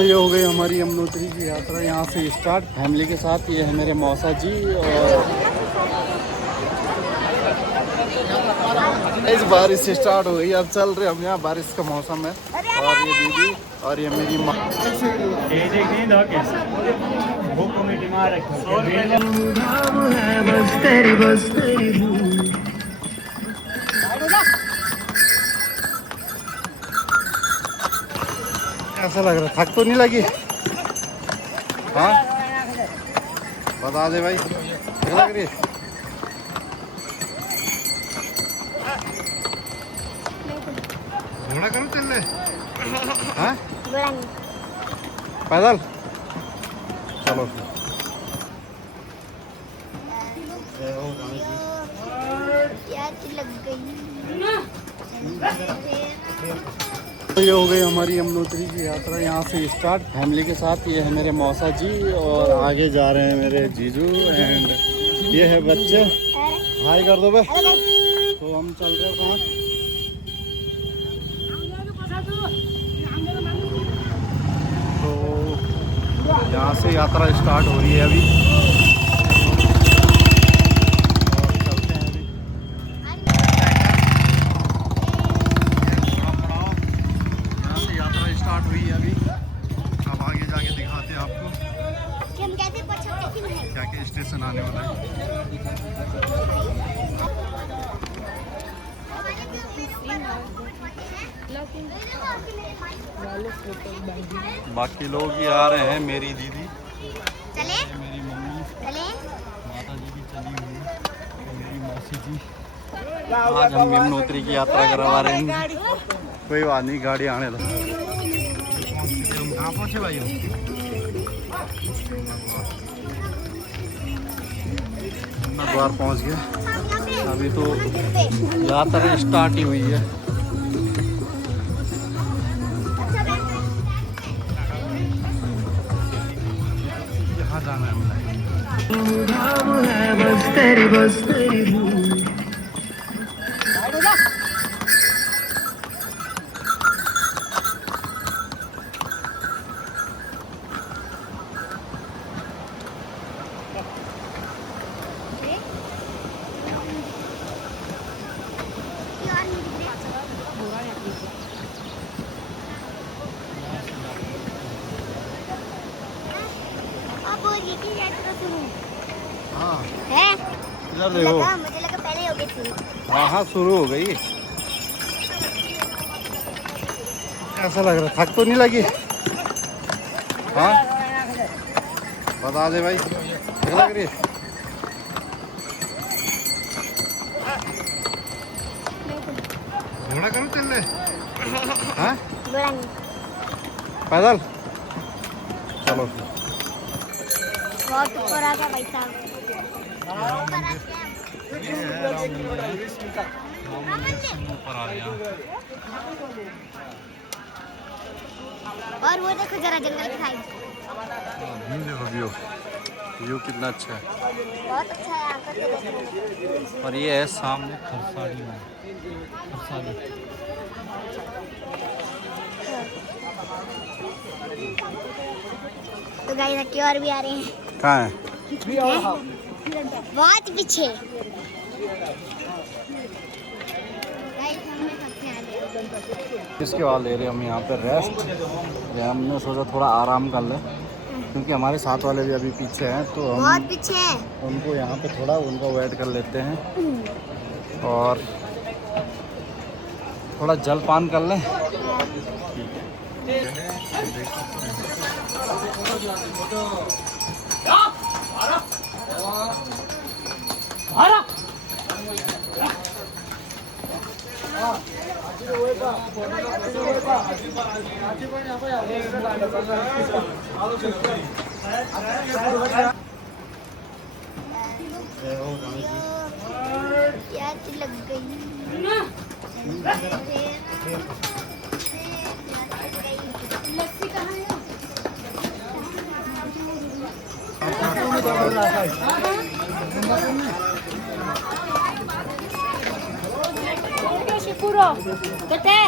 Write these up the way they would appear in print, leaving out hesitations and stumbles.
ये हो गई हमारी यमुनोत्री की यात्रा यहाँ से स्टार्ट फैमिली के साथ। ये है मेरे मौसा जी और इस बारिश से स्टार्ट हो गई। अब चल रहे हम यहाँ, बारिश का मौसम है। और ये दीदी और ये मेरी माँ। ऐसा लग रहा, थक तो नहीं लगी? हाँ बता दे भाई, थक लग रही है? घोड़ा करो चल रहे? हाँ पैदल चलो। ये हो गई हमारी यमुनोत्री की यात्रा यहाँ से स्टार्ट फैमिली के साथ। ये है मेरे मौसा जी और आगे जा रहे हैं मेरे जीजू एंड ये है बच्चे। हाय कर दो बे। तो हम चल रहे हैं कहाँ? तो यहाँ से यात्रा स्टार्ट हो रही है अभी। स्टेशन आने वाला है। बाकी लोग ही आ रहे हैं। मेरी दीदी चले, मेरी मम्मी चले, माता जी की चली हुई है, मेरी मौसी जी। आज हम यमुनोत्री की यात्रा करवा रहे हैं। कोई बात नहीं, गाड़ी आने दो। हम कहाँ पहुँचे भाई? द्वार पहुंच गए। अभी तो यात्रा स्टार्ट ही हुई है। यहाँ जाना है इधर देखो। मुझे लगा पहले हो गई शुरू। हाँ हाँ शुरू हो गई। ऐसा लग रहा, थक तो नहीं लगी? हाँ बता दे भाई, थक लग रही है? घोड़ा करो चल रहे? हाँ पैदल चलो। बहुत ऊपर आ गया भाई साहब। ऊपर आ गया। और वो देखो जरा जंगल की साइड। देखो व्यू, व्यू कितना अच्छा है। बहुत अच्छा है यहाँ का। और ये है सामने खरसाली में, खरसाली। तो गाइस की और भी आ रहे हैं। कहाँ है? बहुत पीछे। इसके बाद ले रहे हम यहाँ पे रेस्ट। हमने सोचा थोड़ा आराम कर ले, क्योंकि हमारे साथ वाले भी अभी पीछे हैं। तो हम बहुत पीछे है। उनको यहाँ पे थोड़ा उनका वेट कर लेते हैं और थोड़ा जलपान कर लें। याद लग गई। लस्सी कहाँ है? Kete.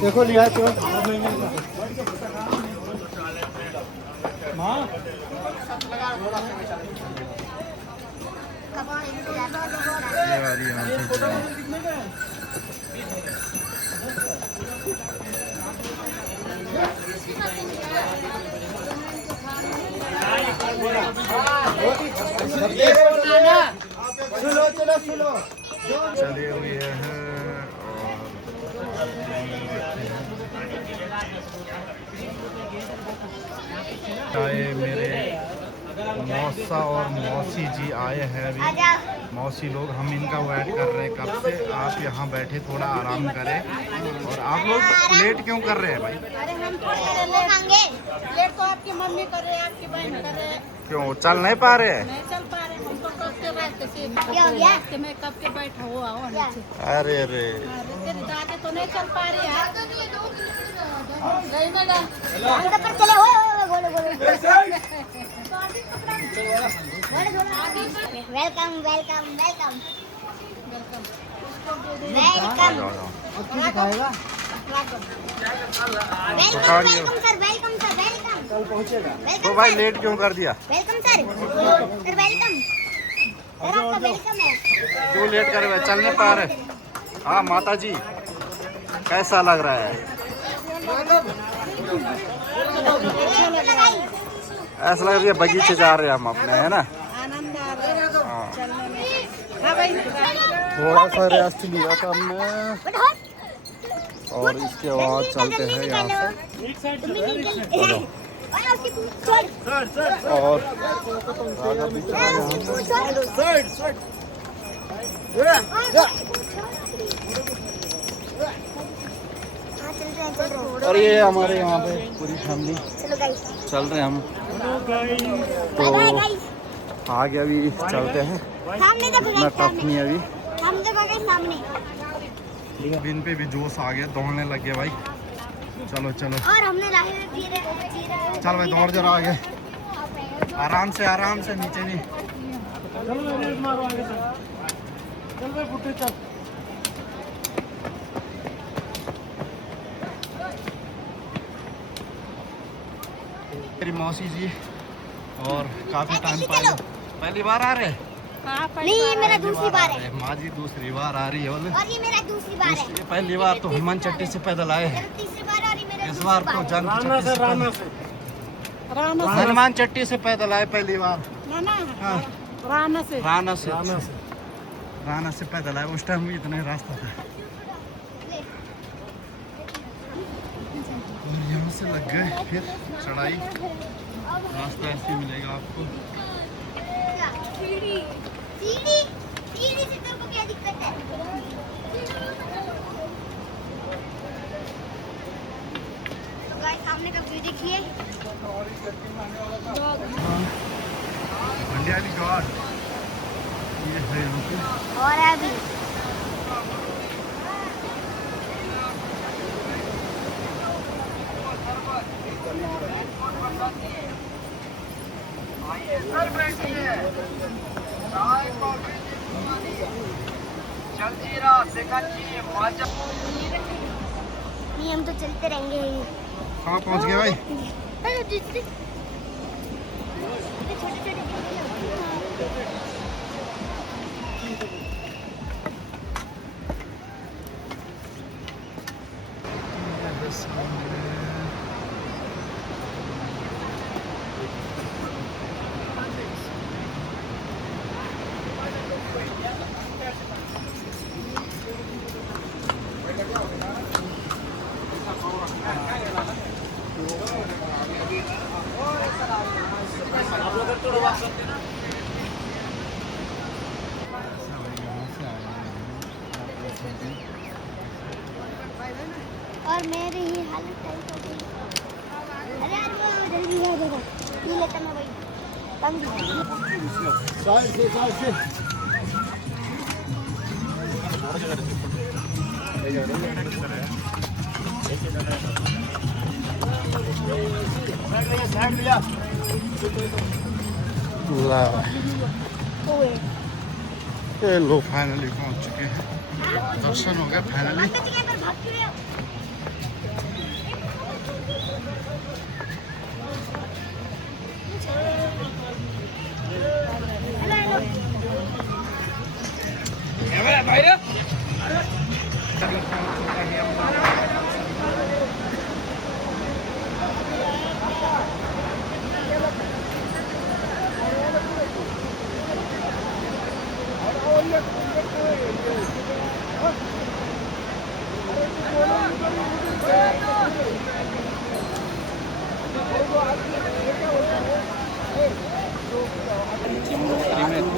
देखो लिया तो माँ ये वाली यहाँ से सुनो चलो सुनो चली हुई है और मेरे मौसा और मौसी जी आए हैं अभी। मौसी लोग, हम इनका वेट कर रहे हैं कब से। आप यहाँ बैठे थोड़ा आराम करें। और आप लोग लेट क्यों कर रहे हैं भाई? अरे हम खाएंगे। लेट तो आपकी मम्मी कर रहे हैं, आपकी बहन कर रहे हैं। क्यों चल नहीं पा रहे हैं? नहीं चल पा रहे, हम तो कब के रास्ते से क्या हो गया? रास्ते में कब के बैठा हुआ हो नीचे। अरे अरे तेरी दादी तो नहीं चल पा रही है। गई मैडम हम तो पर चले हो बोलो बोलो वेलकम वेलकम वेलकम वेलकम खाएगा welcome sir welcome sir welcome कल पहुँचेगा तो भाई लेट क्यों कर दिया? Welcome sir sir welcome sir आपका वेलकम है। क्यों लेट कर रहे? चल नहीं पा रहे? हाँ माता जी, कैसा लग रहा है? ऐसा लग रहा है बगीचे जा रहे हैं हम अपने, है ना? आनंद आ रहा है हाँ। चलने में। हाँ भाई थोड़ा सा रेस्ट लिया था हमने और इसके बाद चलते हैं यहाँ से। और राजा भी चला यहाँ। और ये हमारे यहाँ पे पूरी फैमिली चल रहे हैं हम तो आगे अभी चलते हैं। सामने देखो इतना टफ नहीं है अभी। सामने देखो सामने दिन पे भी जोश आ गया, दौड़ने लग गया भाई। चलो चलो और हमने चल भाई दौड़ जरा आगे, आराम से नीचे नहीं। चल मारो आगे चल भाई पुट्टे चल मेरी मौसी जी और काफी टाइम पहली बार आ रहे हैं। हाँ नहीं ये मेरा दूसरी बार है माँ जी दूसरी बार आ रही है बोले। और ये मेरा दूसरी बार है। पहली बार तो हनुमान चट्टी से पैदल आए हैं, मेरा तीसरी बार और ये मेरा इस बार तो जान राना से राना से राना हनुमान चट्टी से पैदल आए पहली बार। नाना हाँ राना से राना से पैदल आए। उस टाइम भी इतना ही रास्ता था और यहाँ से लग गए फिर चढ़ाई। रास्ता ऐसे ही मिलेगा आपको। सीढ़ी सीढ़ी सीढ़ी से तेरे को क्या दिक्कत है? तो गाइस सामने का व्यू देखिए। मंडियाली घाट ये है यहाँ पे। और अभी नहीं हम तो चलते रहेंगे ही। कहाँ पहुँच गए भाई? अरे दूसरी छोटे और मेरी ही हालत टाइट हो गई। अरे यार वो जल्दी आ जाएगा। ये लेता मैं वही तंग साइड से ये लो फाइनली पहुंच चुके हैं, दर्शन हो गया फाइनली।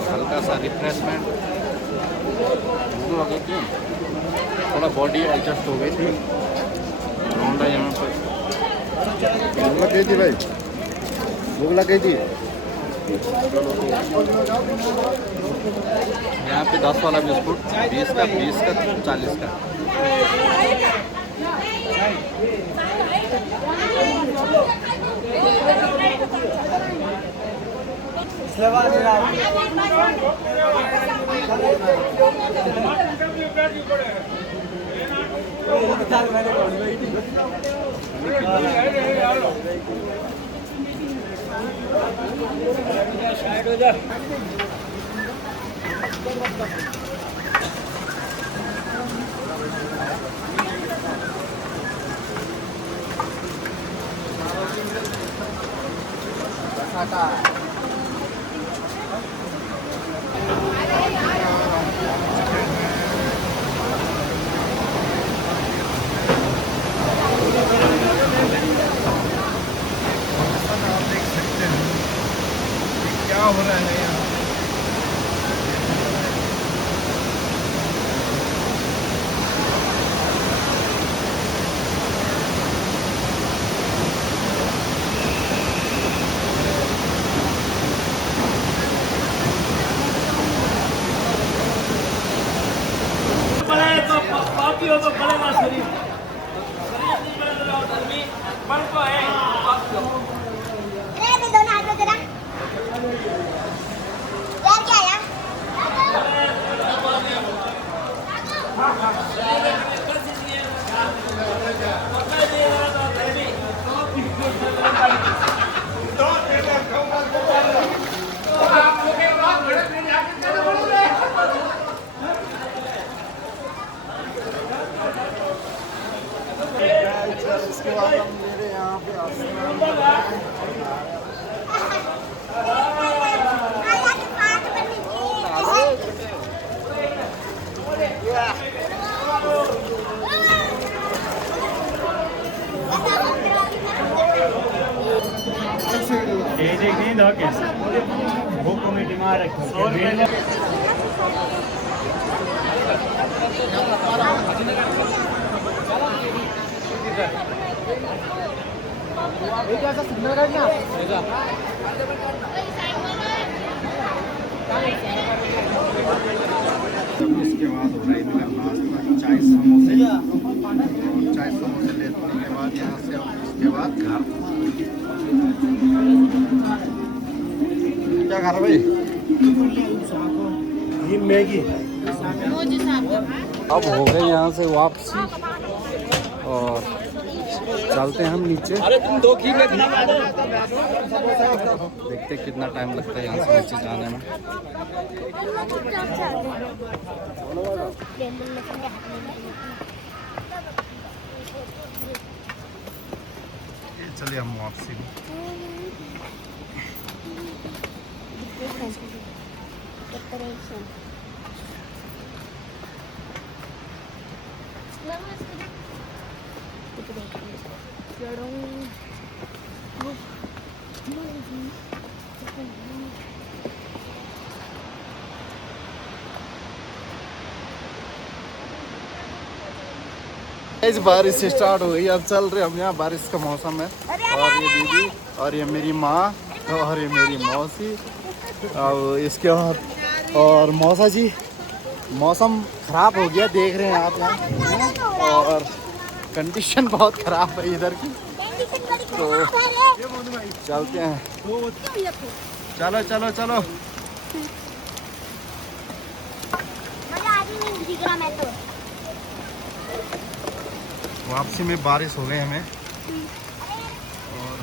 हल्का सा रिफ्रेशमेंट, थोड़ा बॉडी एडजस्ट हो गई थी। लौंडा यहाँ पर भूख लग गई थी भाई, भूख लग गई थी। यहाँ पे 10 वाला बिस्कुट 20 का, 20 का, 40 का। क्या हो रहा है यहाँ? बाकी हो तो बड़ेगा शरीर, बड़ तो है। इसके बाद हम मेरे यहाँ पे वो कमेटी मार रखी इसके बाद हो रहा है इनका नाश्ता, चाय समोसे। चाय समोसे लेने के बाद यहाँ से इसके बाद घर। क्या खा रहा भाई? ये मैगी। अब हो गए यहाँ से वापसी और चलते हैं हम नीचे। अरे तुम दो की में देखते कितना टाइम लगता है यहाँ से नीचे जाने में। चलिए हम वापसी में। इस बारिश से स्टार्ट हो गई, अब चल रहे हम यहाँ। बारिश का मौसम है और ये दीदी और ये मेरी माँ और ये मेरी मौसी और इसके बाद और मौसा जी मौसम खराब हो गया, देख रहे हैं आप यहाँ, और कंडीशन बहुत खराब है इधर की। तो चलते हैं, चलो चलो चलो। वापसी में बारिश हो गई हमें, और